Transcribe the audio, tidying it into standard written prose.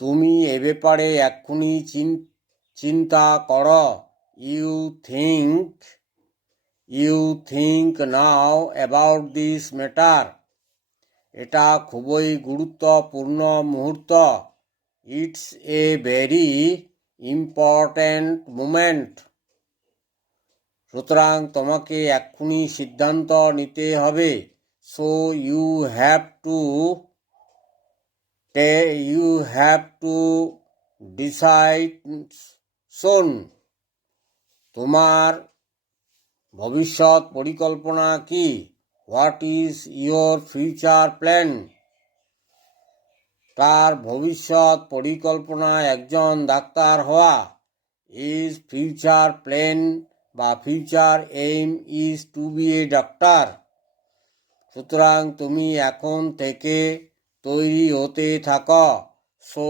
তুমি এ ব্যাপারে এক্ষুনি চিন্তা করো। You think now about this matter. এটা খুবই গুরুত্বপূর্ণ মুহূর্ত। It's a very important moment. সুতরাং তোমাকে এক্ষুনি সিদ্ধান্ত নিতে হবে। So you have to decide soon. তোমার ভবিষ্যৎ পরিকল্পনা কি? What is your future plan? তার ভবিষ্যৎ পরিকল্পনা একজন ডাক্তার হওয়া। ইজ ফিউচার প্ল্যান বা future aim is to be a doctor. সুতরাং তুমি এখন থেকে তৈরি হতে থাকো। সো